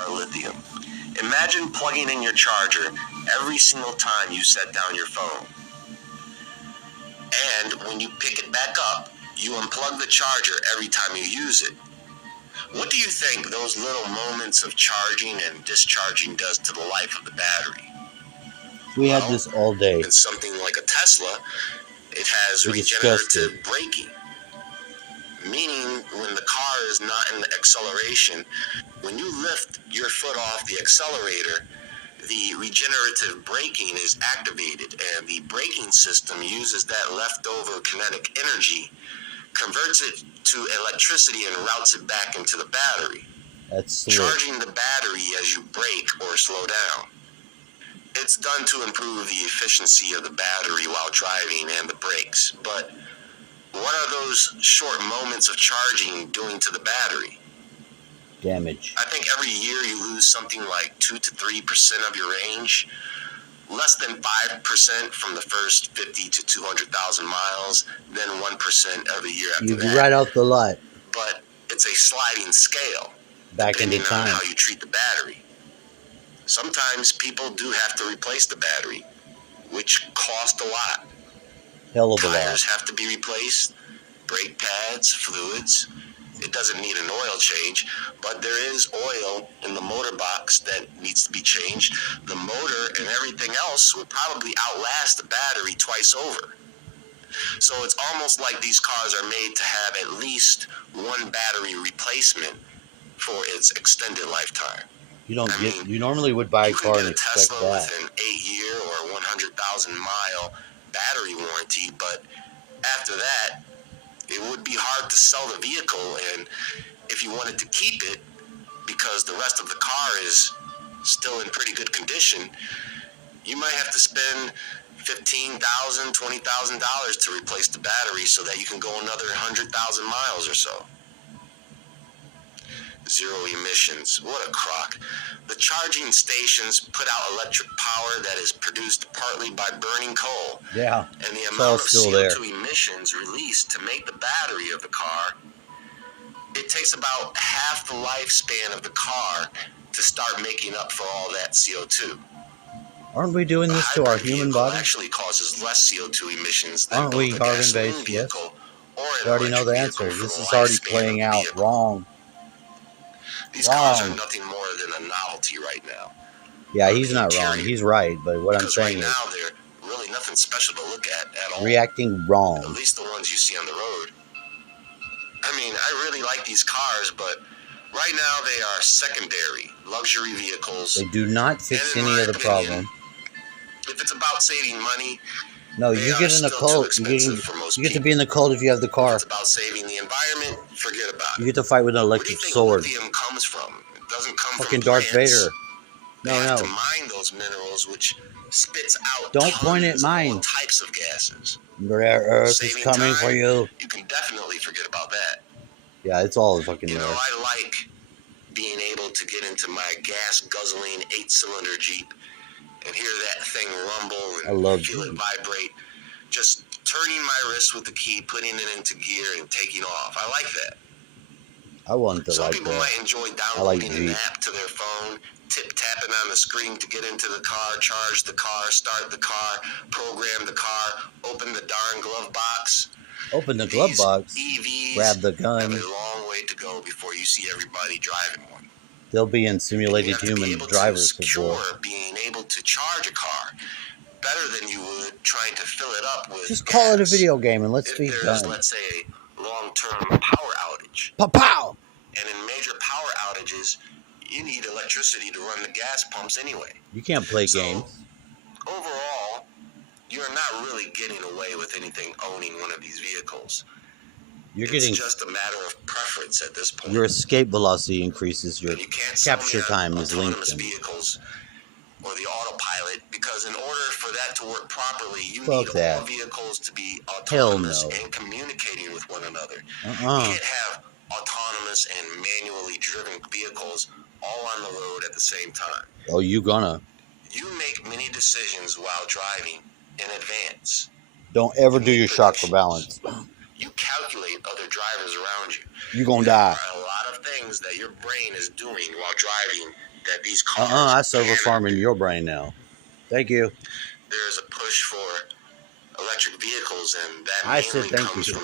are lithium. Imagine plugging in your charger every single time you set down your phone. And when you pick it back up, you unplug the charger every time you use it. What do you think those little moments of charging and discharging does to the life of the battery? We had this all day. In something like a Tesla, it has regenerative braking. Meaning when the car is not in the acceleration, when you lift your foot off the accelerator, the regenerative braking is activated, and the braking system uses that leftover kinetic energy, converts it to electricity, and routes it back into the battery. That's charging the battery as you brake or slow down. It's done to improve the efficiency of the battery while driving and the brakes, but what are those short moments of charging doing to the battery? Damage. I think every year you lose something like 2 to 3% of your range, less than 5% from the first 50 to 200,000 miles, then 1% every year after that. You'd be right out the lot. But it's a sliding scale, back into time, on how you treat the battery. Sometimes people do have to replace the battery, which cost a lot. Hell of a lot. Tires have to be replaced, brake pads, fluids. It doesn't need an oil change, but there is oil in the motor box that needs to be changed. The motor and everything else will probably outlast the battery twice over. So it's almost like these cars are made to have at least one battery replacement for its extended lifetime. You normally would buy a car and expect Tesla that. with an 8-year or 100,000 mile battery warranty, but after that, it would be hard to sell the vehicle, and if you wanted to keep it because the rest of the car is still in pretty good condition, you might have to spend $15,000, $20,000 to replace the battery so that you can go another 100,000 miles or so. Zero emissions. What a crock. The charging stations put out electric power that is produced partly by burning coal. Yeah. And the amount of CO2 emissions released to make the battery of the car, it takes about half the lifespan of the car to start making up for all that CO2. Aren't we doing this to our human body? Actually causes less CO2 emissions than aren't we carbon-based? Yes. We already know the answer. This is already playing out wrong. These cars are nothing more than a novelty right now. Yeah, he's not wrong. He's right. But what I'm saying is, right now they're really nothing special to look at all. Reacting wrong. At least the ones you see on the road. I mean, I really like these cars, but right now they are secondary luxury vehicles. They do not fix any of the problem. If it's about saving money, no, you get in a cult. You get to be in the cult if you have the car. If it's about saving the environment, forget about it. You get to fight with an electric sword. Where do you think lithium comes from? It doesn't come fucking from Darth Vader. No, they have to mine those minerals, which spits out don't point at mine. All types of gases. Rare earth is coming for you. You can definitely forget about that. Yeah, it's all fucking. You know, I like being able to get into my gas guzzling 8-cylinder Jeep and hear that thing rumble and feel it vibrate. Just turning my wrist with the key, putting it into gear, and taking off. I like that. I want to Some like people that. might enjoy downloading an app to their phone, tapping on the screen to get into the car, charge the car, start the car, program the car, open the darn glove box. Open the glove box, EVs grab the gun. Have a long way to go before you see everybody driving one. They'll be in simulated human drivers as well. Being able to charge a car better than you would trying to fill it up with. Just call it a video game and let's be done. Let's say a long-term power outage. Pow! And in major power outages, you need electricity to run the gas pumps anyway. You can't play games. Overall, you're not really getting away with anything owning one of these vehicles. It's just a matter of preference at this point. Your escape velocity increases. Your capture time is lengthened. Vehicles or the autopilot, because in order for that to work properly, you need all vehicles to be autonomous and communicating with one another. You can't have autonomous and manually driven vehicles all on the road at the same time. Oh, you gonna? You make many decisions while driving in advance. Don't ever do your shock for balance. You calculate other drivers around you. You're gonna die. There are a lot of things that your brain is doing while driving that these cars I server can farm in your brain now. Thank you. There's a push for electric vehicles, and that I said mainly thank comes you. from